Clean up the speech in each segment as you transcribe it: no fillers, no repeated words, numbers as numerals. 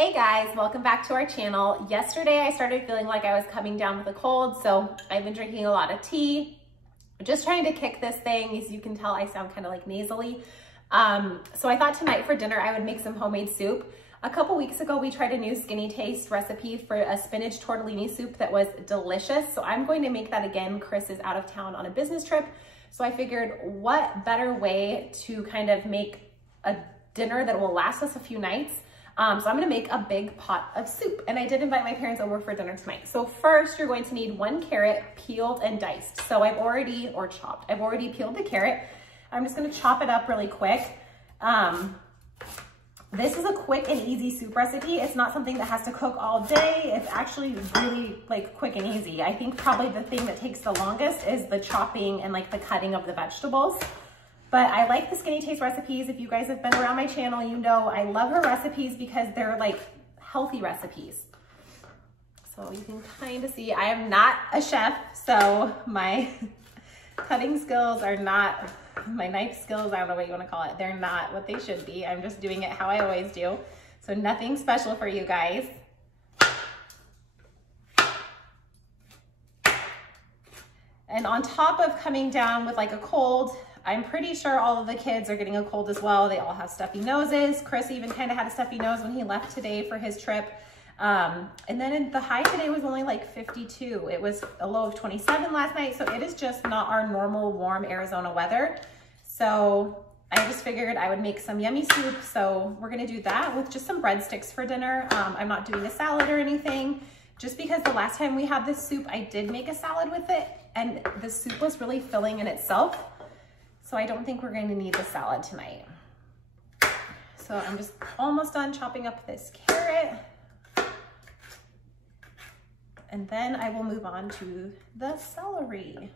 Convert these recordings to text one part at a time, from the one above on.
Hey guys, welcome back to our channel. Yesterday I started feeling like I was coming down with a cold, so I've been drinking a lot of tea, just trying to kick this thing. As you can tell, I sound kind of like nasally. So I thought tonight for dinner I would make some homemade soup. A couple weeks ago we tried a new Skinny Taste recipe for a spinach tortellini soup that was delicious, so I'm going to make that again. Chris is out of town on a business trip, so I figured what better way to kind of make a dinner that will last us a few nights. So I'm gonna make a big pot of soup, and I did invite my parents over for dinner tonight. So first you're going to need 1 carrot peeled and diced. So I've already peeled the carrot. I'm just gonna chop it up really quick. This is a quick and easy soup recipe. It's not something that has to cook all day. It's actually really like quick and easy. I think probably the thing that takes the longest is the chopping and like the cutting of the vegetables. But I like the Skinny Taste recipes. If you guys have been around my channel, you know I love her recipes because they're like healthy recipes. So you can kind of see, I am not a chef, so my cutting skills are not, my knife skills, I don't know what you want to call it, they're not what they should be. I'm just doing it how I always do. So nothing special for you guys. And on top of coming down with like a cold, I'm pretty sure all of the kids are getting a cold as well. They all have stuffy noses. Chris even kind of had a stuffy nose when he left today for his trip. And then the high today was only like 52. It was a low of 27 last night. So it is just not our normal warm Arizona weather. So I just figured I would make some yummy soup. So we're gonna do that with just some breadsticks for dinner. I'm not doing a salad or anything, just because the last time we had this soup, I did make a salad with it, and the soup was really filling in itself. So I don't think we're going to need the salad tonight. So I'm just almost done chopping up this carrot. And then I will move on to the celery.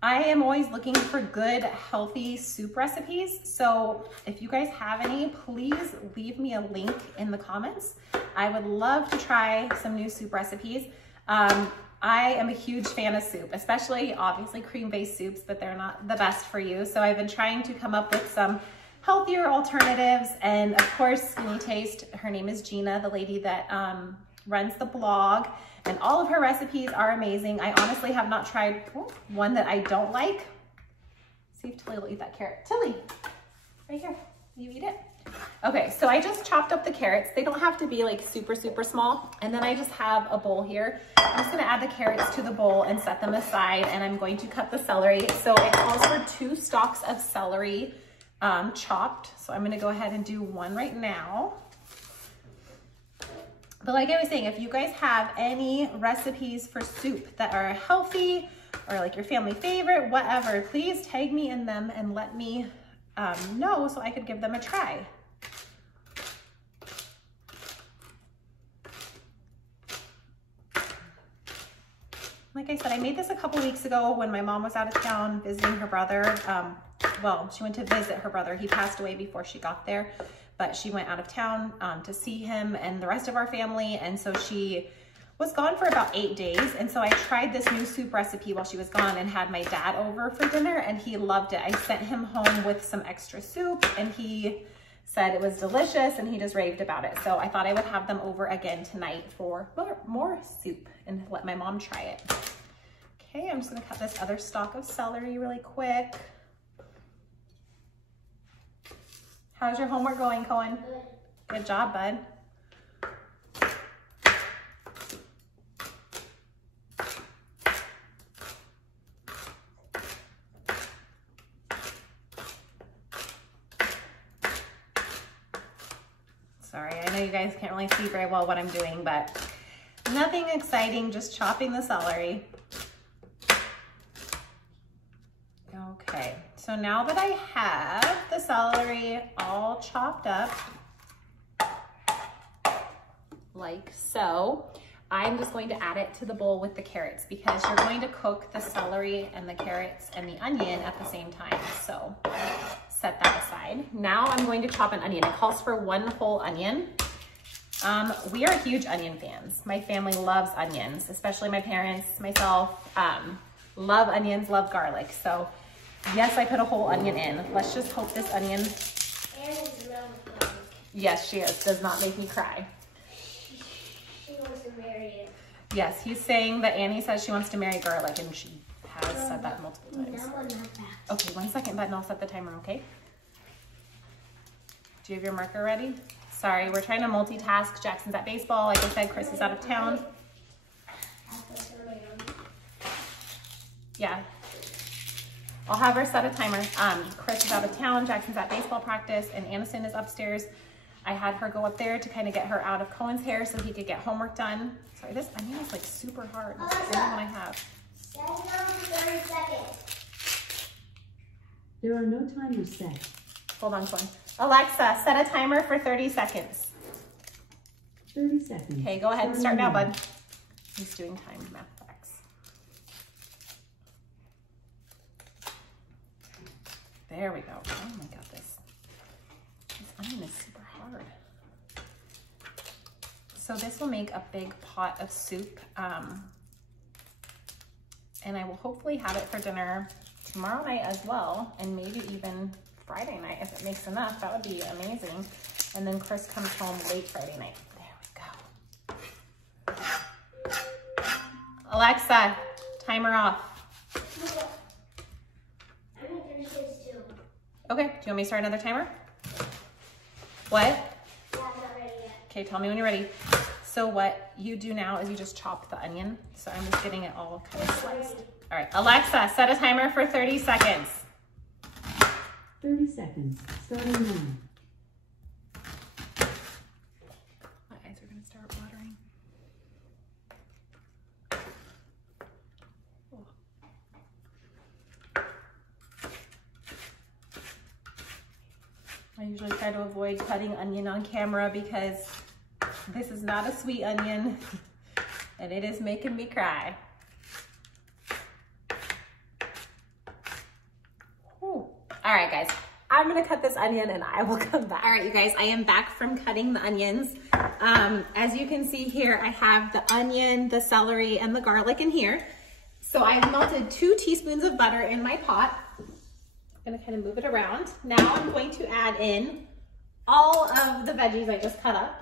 I am always looking for good, healthy soup recipes. So if you guys have any, please leave me a link in the comments. I would love to try some new soup recipes. I am a huge fan of soup, especially obviously cream-based soups, but they're not the best for you. So I've been trying to come up with some healthier alternatives. And of course, Skinny Taste, her name is Gina, the lady that runs the blog, and all of her recipes are amazing. I honestly have not tried one that I don't like. See if Tilly will eat that carrot. Tilly, right here, you eat it? Okay, so I just chopped up the carrots. They don't have to be like super, super small. And then I just have a bowl here. I'm just gonna add the carrots to the bowl and set them aside, and I'm going to cut the celery. So it calls for 2 stalks of celery chopped. So I'm gonna go ahead and do 1 right now. But like I was saying, if you guys have any recipes for soup that are healthy or like your family favorite, whatever, please tag me in them and let me know so I could give them a try. Like I said, I made this a couple weeks ago when my mom was out of town visiting her brother. Well, she went to visit her brother. He passed away before she got there, but she went out of town to see him and the rest of our family. And so she was gone for about 8 days. And so I tried this new soup recipe while she was gone and had my dad over for dinner, and he loved it. I sent him home with some extra soup, and he said it was delicious, and he just raved about it. So I thought I would have them over again tonight for more soup and let my mom try it. Okay, I'm just gonna cut this other stalk of celery really quick. How's your homework going, Cohen? Good job, bud. Sorry, I know you guys can't really see very well what I'm doing, but nothing exciting, just chopping the celery. Okay, so now that I have the celery all chopped up, like so, I'm just going to add it to the bowl with the carrots, because you're going to cook the celery and the carrots and the onion at the same time. So set that aside. Now I'm going to chop an onion. It calls for 1 whole onion. We are huge onion fans. My family loves onions, especially my parents, myself, love onions, love garlic. So yes, I put a whole onion in. Let's just hope this onion Yes, she is. Does not make me cry. She wants to marry it. Yes, he's saying that Annie says she wants to marry garlic, and she has said that multiple times. Okay, 1 second, button. I'll set the timer, okay? Do you have your marker ready? Sorry, we're trying to multitask. Jackson's at baseball. Like I said, Chris is out of town. Yeah. I'll have her set a timer. Chris is out of town, Jackson's at baseball practice, and Aniston is upstairs. I had her go up there to kind of get her out of Cohen's hair so he could get homework done. Sorry, this onion is like super hard. This is the only one I have. Set it for 30 seconds. There are no timers set. Hold on, Cohen. Alexa, set a timer for 30 seconds. 30 seconds. Okay, go ahead and start now, bud. He's doing timed math facts. There we go. Oh my God, this onion is super hard. So this will make a big pot of soup. And I will hopefully have it for dinner tomorrow night as well, and maybe even Friday night if it makes enough. That would be amazing. And then Chris comes home late Friday night. There we go. Alexa, timer off. I need 30 seconds too. Okay, do you want me to start another timer? What? Yeah, I'm not ready yet. Okay, tell me when you're ready. So what you do now is you just chop the onion. So I'm just getting it all kind of sliced. All right, Alexa, set a timer for 30 seconds. 30 seconds, starting now. My eyes are gonna start watering. I usually try to avoid cutting onion on camera because this is not a sweet onion and it is making me cry. Ooh. All right, guys, I'm gonna cut this onion and I will come back. All right, you guys, I am back from cutting the onions. As you can see here, I have the onion, the celery, and the garlic in here. So I've melted 2 teaspoons of butter in my pot. I'm gonna kind of move it around. Now I'm going to add in all of the veggies I just cut up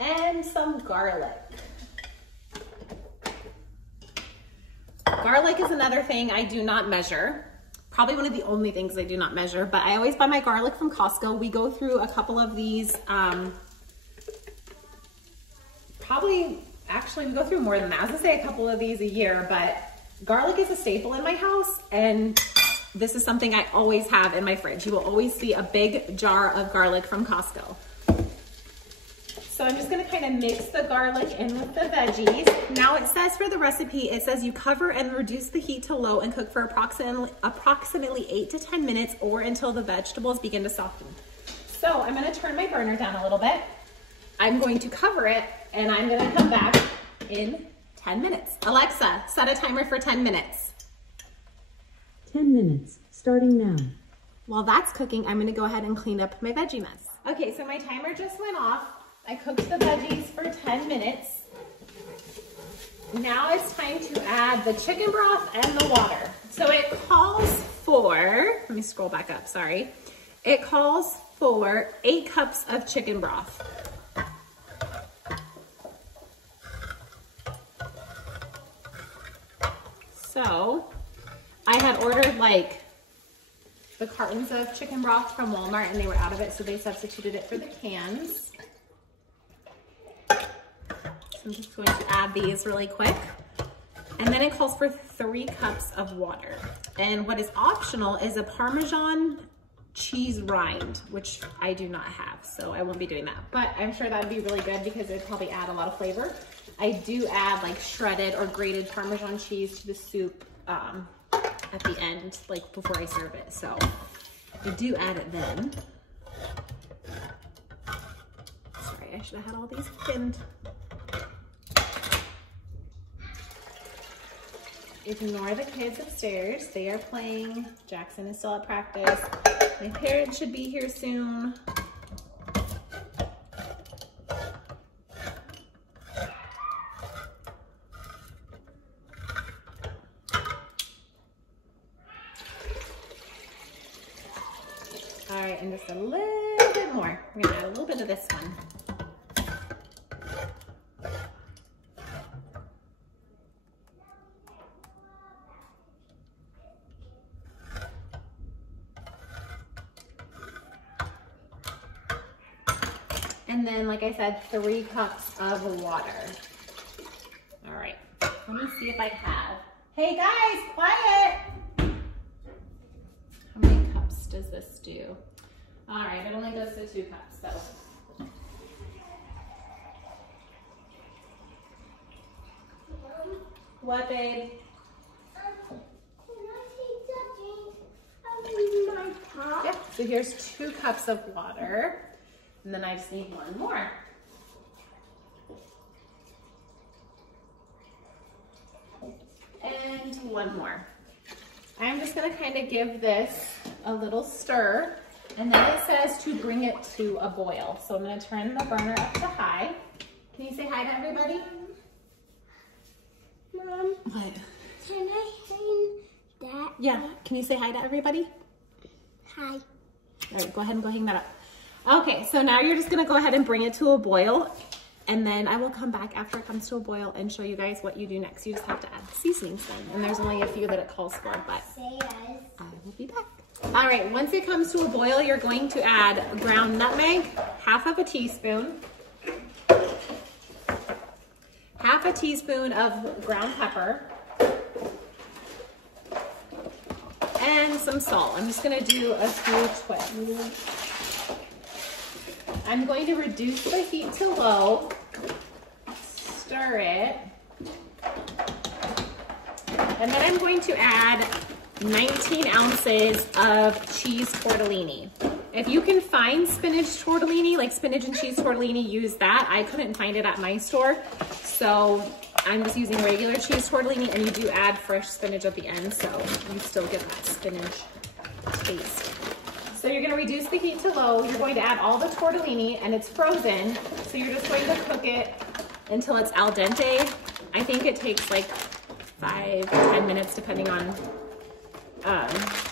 and some garlic. Garlic is another thing I do not measure. Probably one of the only things I do not measure, but I always buy my garlic from Costco. We go through a couple of these, actually we go through more than that. I was gonna say a couple of these a year, but garlic is a staple in my house, and this is something I always have in my fridge. You will always see a big jar of garlic from Costco. So I'm just gonna kind of mix the garlic in with the veggies. Now it says for the recipe, it says you cover and reduce the heat to low and cook for approximately 8 to 10 minutes or until the vegetables begin to soften. So I'm gonna turn my burner down a little bit. I'm going to cover it and I'm gonna come back in 10 minutes. Alexa, set a timer for 10 minutes. 10 minutes, starting now. While that's cooking, I'm gonna go ahead and clean up my veggie mess. Okay, so my timer just went off. I cooked the veggies for 10 minutes. Now it's time to add the chicken broth and the water. So it calls for, let me scroll back up, sorry. It calls for 8 cups of chicken broth. So I had ordered like the cartons of chicken broth from Walmart and they were out of it, so they substituted it for the cans. I'm just going to add these really quick. And then it calls for 3 cups of water. And what is optional is a Parmesan cheese rind, which I do not have, so I won't be doing that. But I'm sure that would be really good because it'd probably add a lot of flavor. I do add like shredded or grated Parmesan cheese to the soup at the end, like before I serve it. So I do add it then. Sorry, I should have had all these thinned. Ignore the kids upstairs. They are playing. Jackson is still at practice. My parents should be here soon. All right, it in just a little bit more. I'm gonna add a little bit of this one. And then, like I said, 3 cups of water. All right, let me see if I have. Hey guys, quiet. How many cups does this do? All right, it only goes to 2 cups, so. What, babe? Yeah, so here's 2 cups of water. And then I just need 1 more. And 1 more. I'm just gonna kind of give this a little stir, and then it says to bring it to a boil. So I'm gonna turn the burner up to high. Can you say hi to everybody? Mom, What? can I hang that? Yeah, can you say hi to everybody? Hi. All right, go ahead and go hang that up. Okay, so now you're just gonna go ahead and bring it to a boil, and then I will come back after it comes to a boil and show you guys what you do next. You just have to add the seasonings then, and there's only a few that it calls for, but Say yes. I will be back. All right, once it comes to a boil, you're going to add ground nutmeg, 1/2 teaspoon, 1/2 teaspoon of ground pepper, and some salt. I'm just gonna do a few twists. I'm going to reduce the heat to low, stir it, and then I'm going to add 19 ounces of cheese tortellini. If you can find spinach tortellini, like spinach and cheese tortellini, use that. I couldn't find it at my store, so I'm just using regular cheese tortellini, and you do add fresh spinach at the end, so you still get that spinach taste. So you're gonna reduce the heat to low. You're going to add all the tortellini, and it's frozen. So you're just going to cook it until it's al dente. I think it takes like 5 to 10 minutes depending on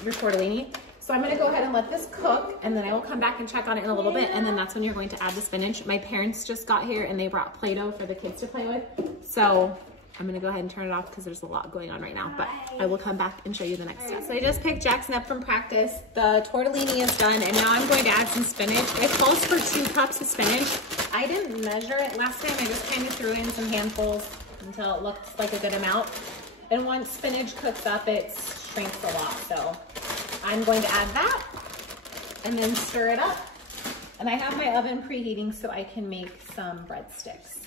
your tortellini. So I'm gonna go ahead and let this cook, and then I will come back and check on it in a little bit, and then that's when you're going to add the spinach. My parents just got here and they brought Play-Doh for the kids to play with. So I'm gonna go ahead and turn it off because there's a lot going on right now, but I will come back and show you the next step. So I just picked Jackson up from practice. The tortellini is done, and now I'm going to add some spinach. It calls for 2 cups of spinach. I didn't measure it last time. I just kind of threw in some handfuls until it looked like a good amount. And once spinach cooks up, it shrinks a lot. So I'm going to add that and then stir it up. And I have my oven preheating so I can make some breadsticks.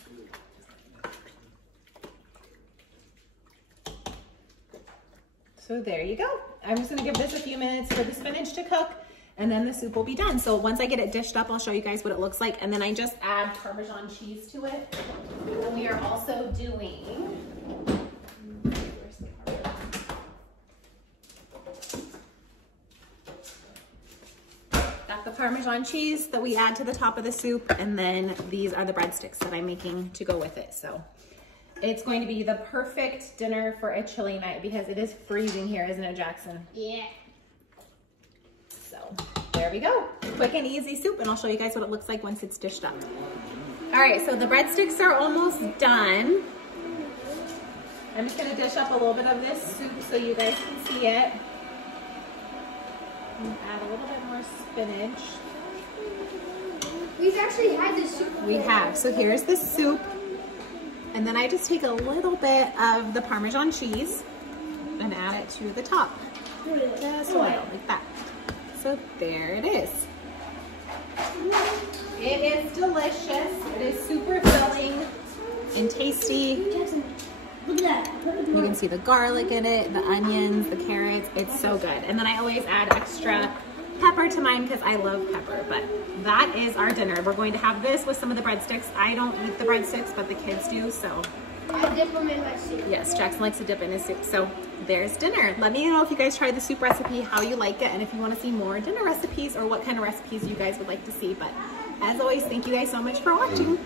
So there you go. I'm just gonna give this a few minutes for the spinach to cook, and then the soup will be done. So once I get it dished up, I'll show you guys what it looks like, and then I just add Parmesan cheese to it. And we are also doing, where's the Parmesan? Got the Parmesan cheese that we add to the top of the soup, and then these are the breadsticks that I'm making to go with it. So it's going to be the perfect dinner for a chilly night because it is freezing here, isn't it, Jackson? Yeah. So there we go. Quick and easy soup, and I'll show you guys what it looks like once it's dished up. All right, so the breadsticks are almost done. I'm just gonna dish up a little bit of this soup so you guys can see it. And add a little bit more spinach. We've actually had this soup. We have. So here's the soup. And then I just take a little bit of the Parmesan cheese and add it to the top. Just a little, like that. So there it is. It is delicious. It is super filling and tasty. Look at that. You can see the garlic in it, the onions, the carrots. It's so good. And then I always add extra pepper to mine because I love pepper. But that is our dinner. We're going to have this with some of the breadsticks. I don't eat the breadsticks, but the kids do, so. I dip them in my soup. Yes, Jackson likes to dip in his soup. So there's dinner. Let me know if you guys tried the soup recipe, how you like it, and if you want to see more dinner recipes or what kind of recipes you guys would like to see. But as always, thank you guys so much for watching.